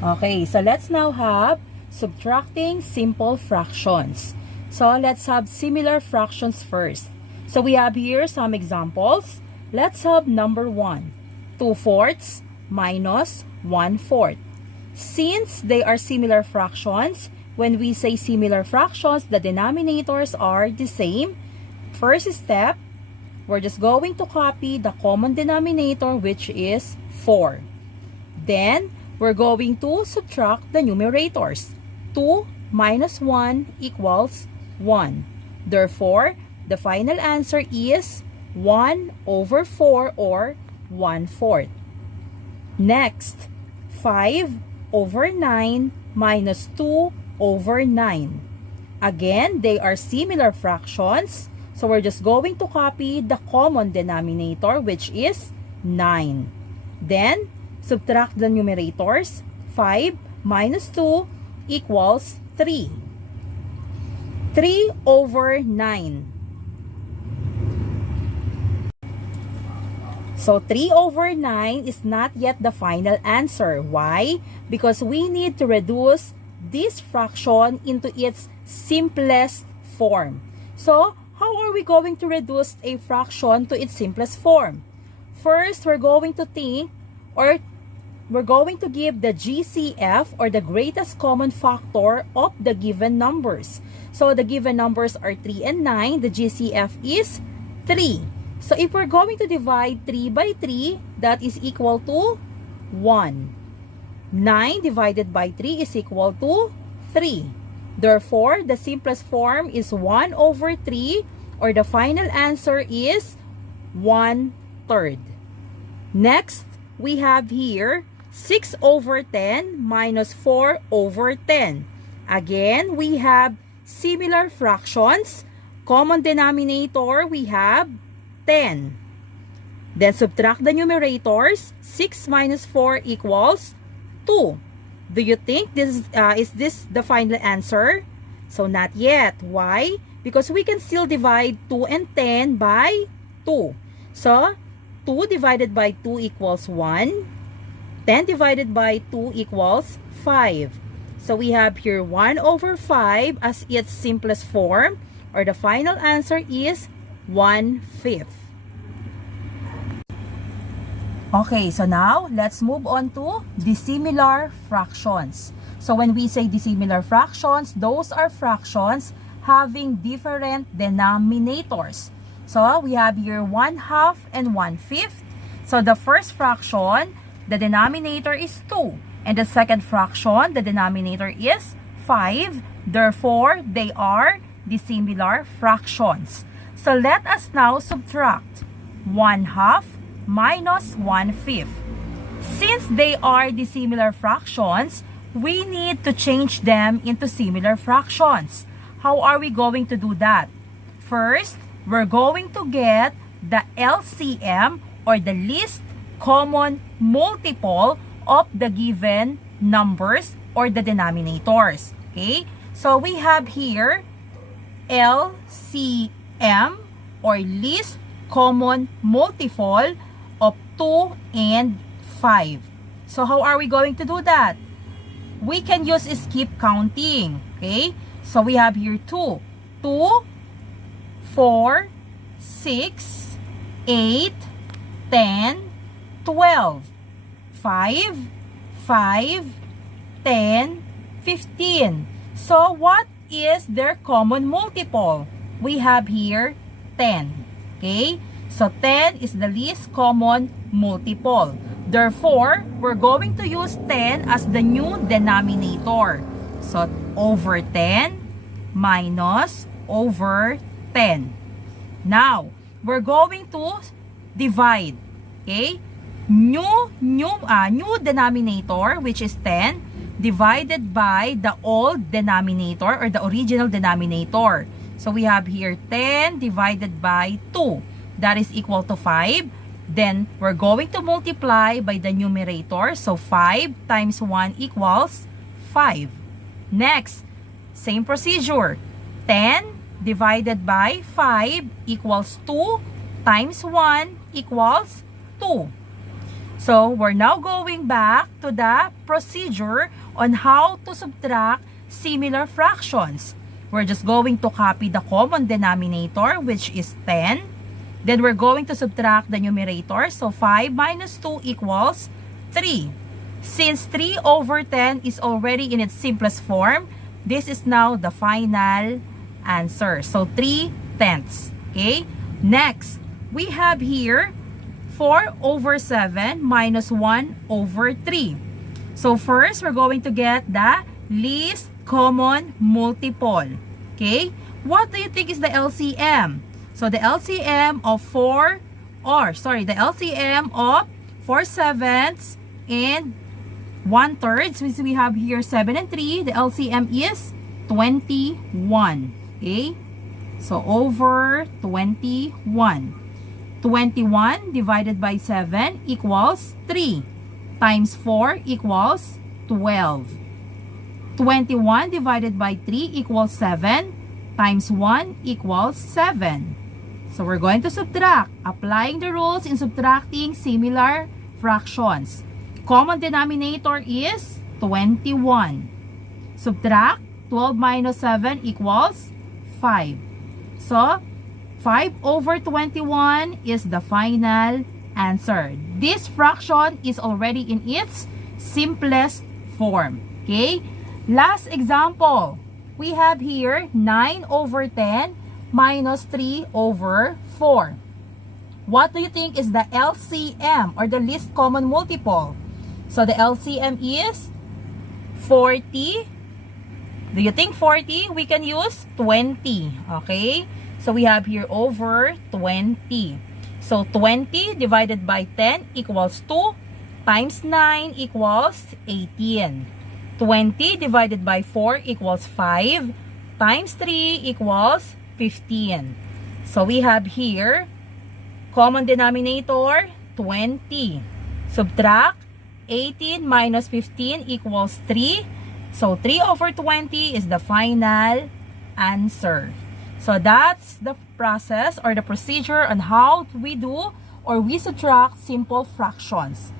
Okay, so let's now have subtracting simple fractions. So let's have similar fractions first. So we have here some examples. Let's have number 1, 2/4 minus 1/4. Since they are similar fractions, when we say similar fractions, the denominators are the same. First step, we're just going to copy the common denominator, which is 4. Then, we're going to subtract the numerators. 2 minus 1 equals 1. Therefore, the final answer is 1/4 or 1/4. Next, 5/9 minus 2/9. Again, they are similar fractions. So we're just going to copy the common denominator, which is 9. Then, subtract the numerators. 5 minus 2 equals 3. 3/9. So 3/9 is not yet the final answer. Why? Because we need to reduce this fraction into its simplest form. So, how are we going to reduce a fraction to its simplest form? First, we're going to think, or we're going to give the GCF, or the greatest common factor of the given numbers. So the given numbers are 3 and 9. The GCF is 3. So if we're going to divide 3 by 3, that is equal to 1. 9 divided by 3 is equal to 3. Therefore, the simplest form is 1/3, or the final answer is 1/3. Next, we have here 6/10 minus 4/10. Again, we have similar fractions. Common denominator, we have 10. Then subtract the numerators. 6 minus 4 equals 2. Do you think this is this the final answer? So not yet. Why? Because we can still divide 2 and 10 by 2. So 2 divided by 2 equals 1. 10 divided by 2 equals 5. So we have here 1/5 as its simplest form, or the final answer is 1/5. Okay, so now let's move on to dissimilar fractions. So when we say dissimilar fractions, those are fractions having different denominators. So we have here 1/2 and 1/5. So the first fraction, the denominator is 2. And the second fraction, the denominator is 5. Therefore, they are dissimilar fractions. So let us now subtract 1/2 minus 1/5. Since they are dissimilar fractions, we need to change them into similar fractions. How are we going to do that? First, we're going to get the LCM, or the least common multiple of the given numbers or the denominators. Okay? So we have here LCM, or least common multiple of 2 and 5. So how are we going to do that? We can use skip counting. Okay? So we have here 2. 2, 4, 6, 8, 10, 12. 5, 5, 10, 15. So what is their common multiple? We have here 10. Okay? So 10 is the least common multiple. Therefore, we're going to use 10 as the new denominator. So over 10 minus over 10. Now, we're going to divide. Okay? New denominator, which is 10, divided by the old denominator, or the original denominator. So we have here 10 divided by 2. That is equal to 5. Then we're going to multiply by the numerator. So 5 times 1 equals 5. Next, same procedure. 10 divided by 5 equals 2 times 1 equals 2. So, we're now going back to the procedure on how to subtract similar fractions. We're just going to copy the common denominator, which is 10. Then we're going to subtract the numerator. So, 5 minus 2 equals 3. Since 3 over 10 is already in its simplest form, this is now the final answer. So, 3/10. Okay? Next, we have here 4 over 7 minus 1 over 3. So first, we're going to get the least common multiple. Okay? What do you think is the LCM? So the LCM of the LCM of 4/7 and 1/3, since we have here 7 and 3, the LCM is 21. Okay? So over 21. 21 divided by 7 equals 3 times 4 equals 12. 21 divided by 3 equals 7 times 1 equals 7. So we're going to subtract, applying the rules in subtracting similar fractions. Common denominator is 21. Subtract 12 minus 7 equals 5. So 5 over 21 is the final answer. This fraction is already in its simplest form. Okay? Last example. We have here 9 over 10 minus 3 over 4. What do you think is the LCM or the least common multiple? So the LCM is 40. Do you think 40? We can use 20. Okay? So we have here over 20. So 20 divided by 10 equals 2 times 9 equals 18. 20 divided by 4 equals 5 times 3 equals 15. So we have here common denominator 20. Subtract 18 minus 15 equals 3. So 3 over 20 is the final answer. So that's the process or the procedure on how we do or we subtract simple fractions.